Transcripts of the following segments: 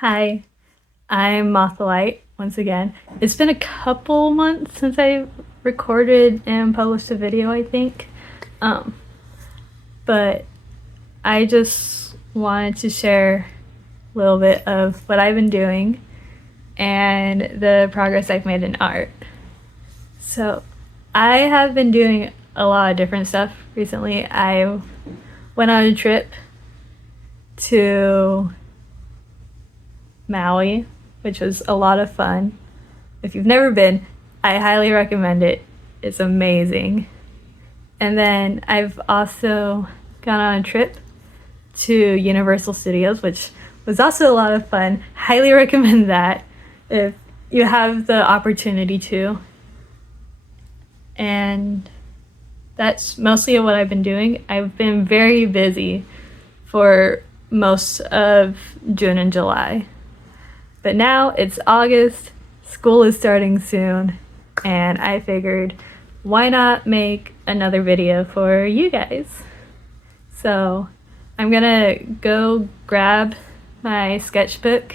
Hi, I'm Mothalite once again. It's been a couple months since I recorded and published a video, I think. Um, but I just wanted to share a little bit of what I've been doing and the progress I've made in art. So, I have been doing a lot of different stuff recently. I went on a trip to Maui, which was a lot of fun. If you've never been, I highly recommend it. It's amazing. And then I've also gone on a trip to Universal Studios, which was also a lot of fun. Highly recommend that if you have the opportunity to. And that's mostly what I've been doing. I've been very busy for most of June and July. But now it's August, school is starting soon, and I figured why not make another video for you guys? So I'm gonna go grab my sketchbook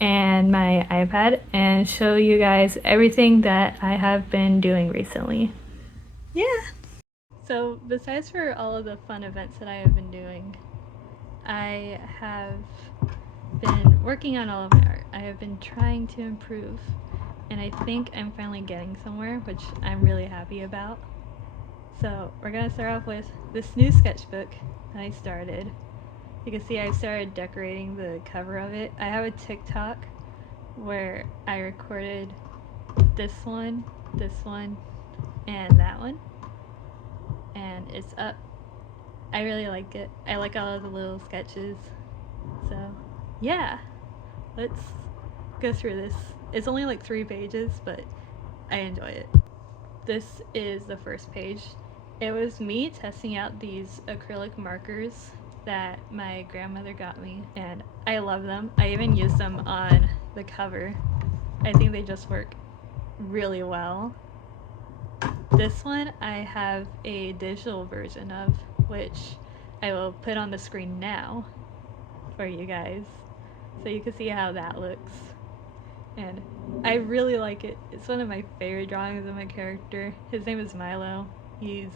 and my iPad and show you guys everything that I have been doing recently. Yeah. So besides for all of the fun events that I have been doing, I have been working on all of my art. I have been trying to improve, and I think I'm finally getting somewhere, which I'm really happy about. So we're gonna start off with this new sketchbook that I started. You can see I started decorating the cover of it. I have a TikTok where I recorded this one, and that one, and it's up. I really like it. I like all of the little sketches. So yeah, let's go through this. It's only like 3 pages, but I enjoy it. This is the first page. It was me testing out these acrylic markers that my grandmother got me, and I love them. I even used them on the cover. I think they just work really well. This one I have a digital version of, which I will put on the screen now for you guys so you can see how that looks. And I really like it. It's one of my favorite drawings of my character. His name is Milo. He's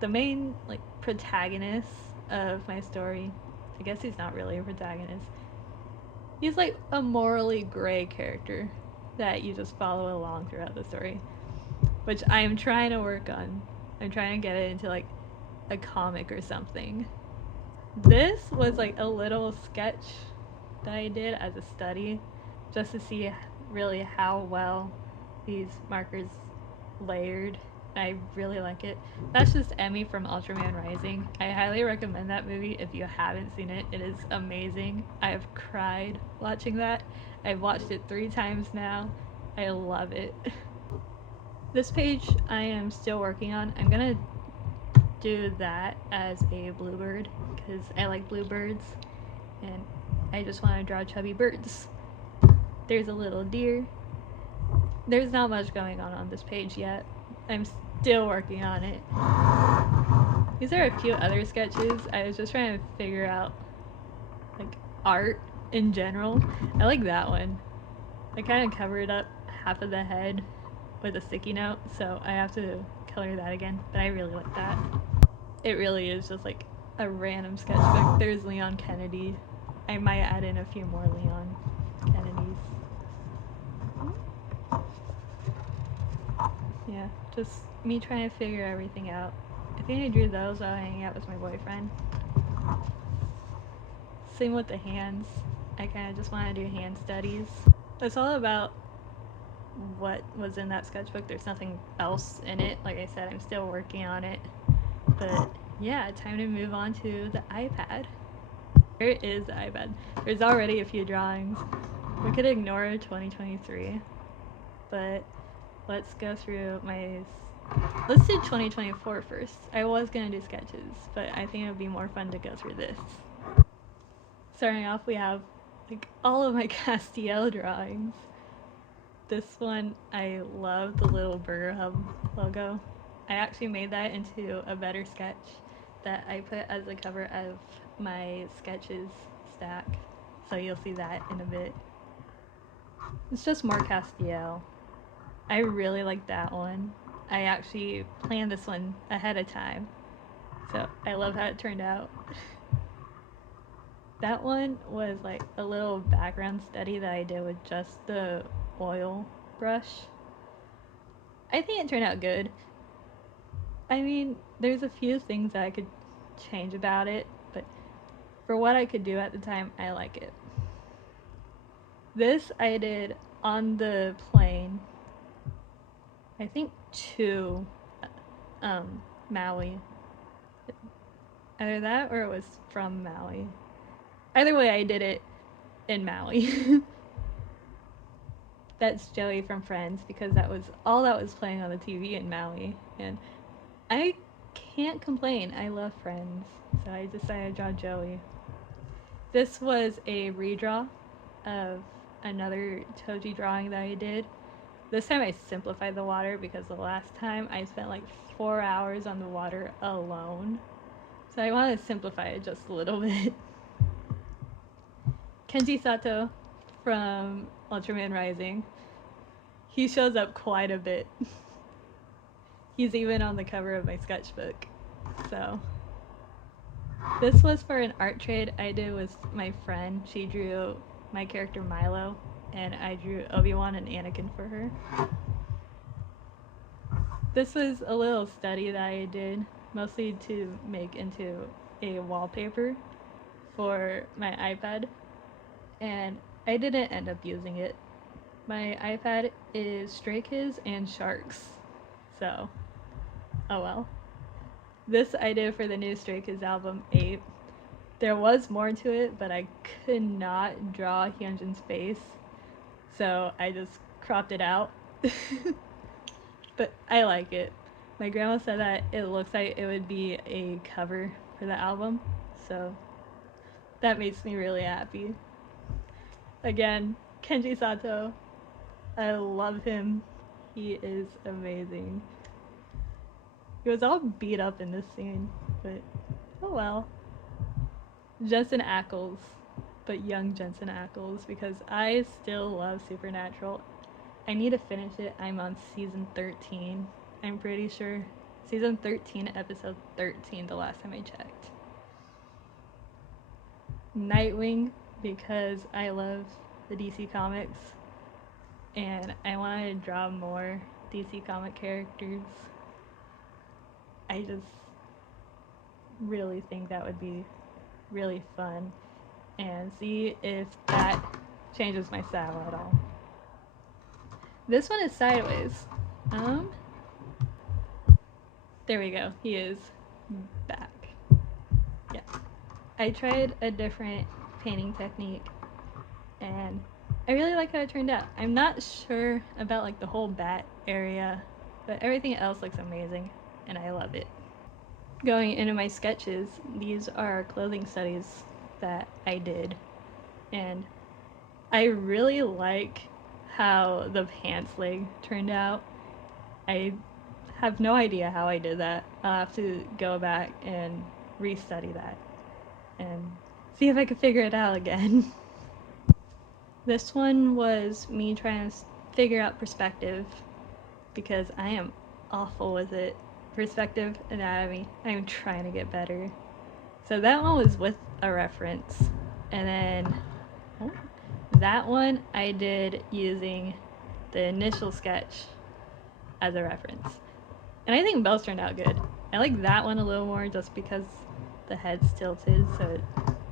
the main protagonist of my story. I guess he's not really a protagonist. He's like a morally gray character that you just follow along throughout the story, which I'm trying to work on. I'm trying to get it into like a comic or something. This was like a little sketch that I did as a study just to see really how well these markers layered. I really like it. That's just Emmy from Ultraman Rising. I highly recommend that movie if you haven't seen it. It is amazing. I've cried watching that. I've watched it 3 times now. I love it. This page I am still working on. I'm gonna do that as a bluebird because I like bluebirds and I just want to draw chubby birds. There's a little deer. There's not much going on this page yet. I'm still working on it. These are a few other sketches. I was just trying to figure out like art in general. I like that one. I kind of covered up half of the head with a sticky note, so I have to color that again, but I really like that. It really is just like a random sketchbook. There's Leon Kennedy. I might add in a few more Leon Kennedys. Yeah, just me trying to figure everything out. I think I drew those while hanging out with my boyfriend. Same with the hands. I kind of just want to do hand studies. It's all about what was in that sketchbook. There's nothing else in it. Like I said, I'm still working on it. But yeah, time to move on to the iPad. Here is the iPad. There's already a few drawings. We could ignore 2023, but let's go through my... Let's do 2024 first. I was gonna do sketches, but I think it would be more fun to go through this. Starting off, we have like all of my Castiel drawings. This one, I love the little Burger Hub logo. I actually made that into a better sketch that I put as the cover of my sketches stack. so you'll see that in a bit. It's just more Castiel. I really like that one. I actually planned this one ahead of time, so I love how it turned out. That one was like a little background study that I did with just the oil brush. I think it turned out good. I mean, there's a few things that I could change about it, but for what I could do at the time, I like it. This I did on the plane, I think to Maui. Either that or it was from Maui. Either way, I did it in Maui. That's Joey from Friends, because that was all that was playing on the TV in Maui, and I can't complain. I love Friends, so I decided to draw Joey. This was a redraw of another Toji drawing that I did. This time I simplified the water because the last time I spent like 4 hours on the water alone. So I want to simplify it just a little bit. Kenji Sato from Ultraman Rising. He shows up quite a bit. He's even on the cover of my sketchbook. So this was for an art trade I did with my friend. She drew my character Milo, and I drew Obi-Wan and Anakin for her. This was a little study that I did, mostly to make into a wallpaper for my iPad, and I didn't end up using it. My iPad is Stray Kids and Sharks, so oh well. This I did for the new Stray Kids album 8. There was more to it, but I could not draw Hyunjin's face, so I just cropped it out. But I like it. My grandma said that it looks like it would be a cover for the album, so that makes me really happy. Again, Kenji Sato. I love him. He is amazing. He was all beat up in this scene, but oh well. Jensen Ackles, but young Jensen Ackles, because I still love Supernatural. I need to finish it. I'm on season 13. I'm pretty sure. Season 13, episode 13, the last time I checked. Nightwing, because I love the DC comics, and I wanted to draw more DC comic characters. I just really think that would be really fun, and see if that changes my style at all. This one is sideways. There we go. He is back. Yeah. I tried a different painting technique, and I really like how it turned out. I'm not sure about like the whole bat area, but everything else looks amazing, and I love it. Going into my sketches, these are clothing studies that I did, and I really like how the pants leg turned out. I have no idea how I did that. I'll have to go back and restudy that and see if I can figure it out again. This one was me trying to figure out perspective, because I am awful with it. Perspective anatomy, I'm trying to get better. So that one was with a reference, and then that one I did using the initial sketch as a reference. And I think both turned out good. I like that one a little more just because the head's tilted, so it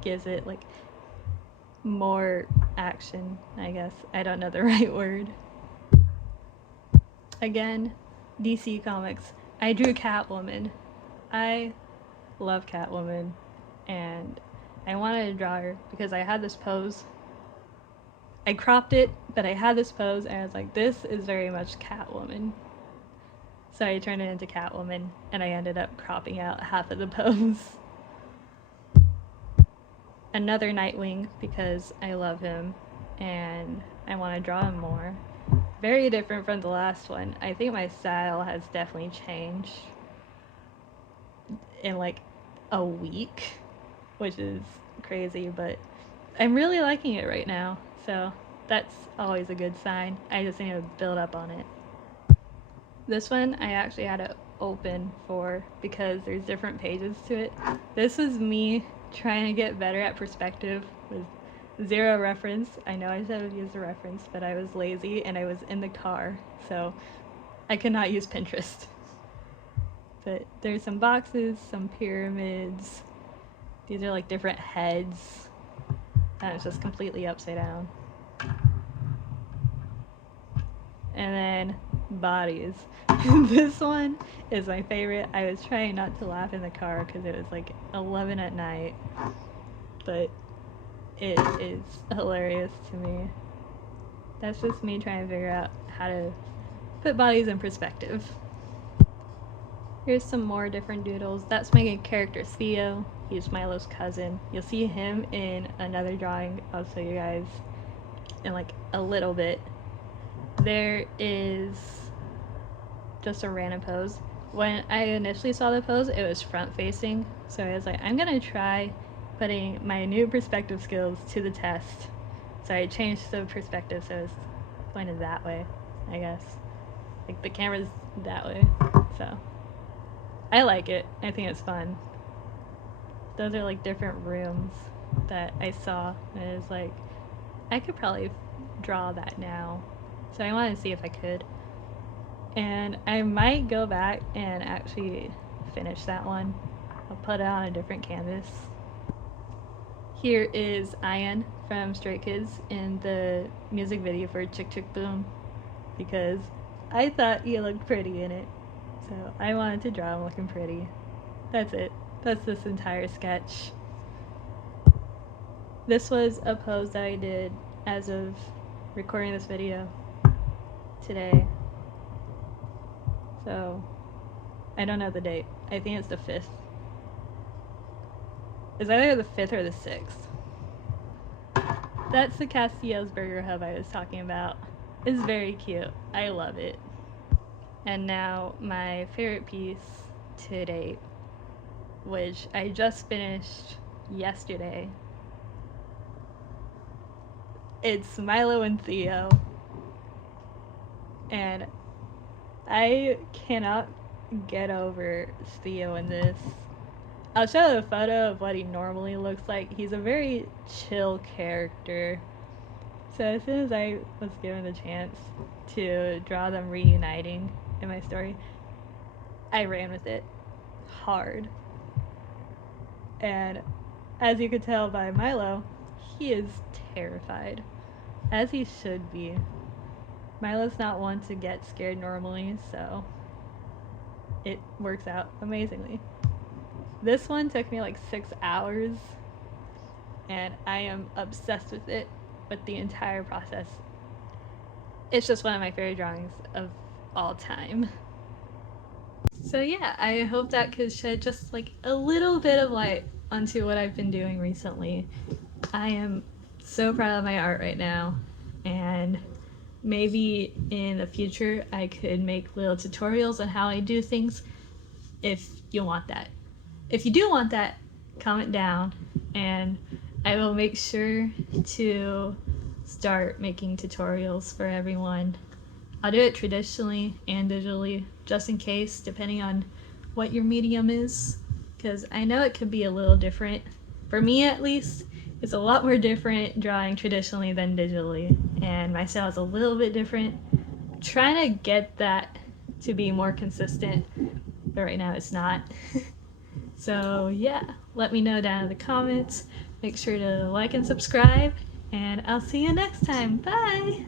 gives it like more action, I guess. I don't know the right word. Again, DC Comics. I drew Catwoman. I love Catwoman, and I wanted to draw her because I had this pose. I cropped it, but I had this pose, and I was like, this is very much Catwoman. So I turned it into Catwoman, and I ended up cropping out half of the pose. Another Nightwing, because I love him, and I want to draw him more. Very different from the last one. I think my style has definitely changed in like a week, which is crazy, but I'm really liking it right now, so that's always a good sign. I just need to build up on it. This one I actually had to open for because there's different pages to it. This was me trying to get better at perspective with zero reference. I know I should have used a reference, but I was lazy and I was in the car, so I could not use Pinterest. But there's some boxes, some pyramids. These are like different heads. And it's just completely upside down. And then bodies. This one is my favorite. I was trying not to laugh in the car because it was like 11 at night, but it is hilarious to me. That's just me trying to figure out how to put bodies in perspective. Here's some more different doodles. That's my character Theo. He's Milo's cousin. You'll see him in another drawing I'll show you guys in like a little bit. There is just a random pose. When I initially saw the pose, it was front facing, so I was like, I'm gonna try putting my new perspective skills to the test. So I changed the perspective so it's pointed that way, I guess. Like the camera's that way, so I like it. I think it's fun. Those are like different rooms that I saw, and it was like, I could probably draw that now. So I wanted to see if I could. And I might go back and actually finish that one. I'll put it on a different canvas. Here is Ian from Stray Kids in the music video for Chick Chick Boom because I thought he looked pretty in it. So I wanted to draw him looking pretty. That's it. That's this entire sketch. This was a pose that I did as of recording this video today. So I don't know the date. I think it's the 5th. It's either the 5th or the 6th. That's the Castillo's Burger Hub I was talking about. It's very cute. I love it. And now my favorite piece to date, which I just finished yesterday. It's Milo and Theo. And I cannot get over Theo in this. I'll show a photo of what he normally looks like. He's a very chill character. So as soon as I was given the chance to draw them reuniting in my story, I ran with it hard. And as you could tell by Milo, he is terrified, as he should be. Milo's not one to get scared normally, so it works out amazingly. This one took me like 6 hours, and I am obsessed with it, with the entire process. It's just one of my favorite drawings of all time. So yeah, I hope that could shed just like a little bit of light onto what I've been doing recently. I am so proud of my art right now, and maybe in the future I could make little tutorials on how I do things if you want that. If you do want that, comment down and I will make sure to start making tutorials for everyone. I'll do it traditionally and digitally, just in case, depending on what your medium is, because I know it could be a little different. For me at least, it's a lot more different drawing traditionally than digitally, and my style is a little bit different. I'm trying to get that to be more consistent, but right now it's not. So yeah, let me know down in the comments. Make sure to like and subscribe, and I'll see you next time. Bye!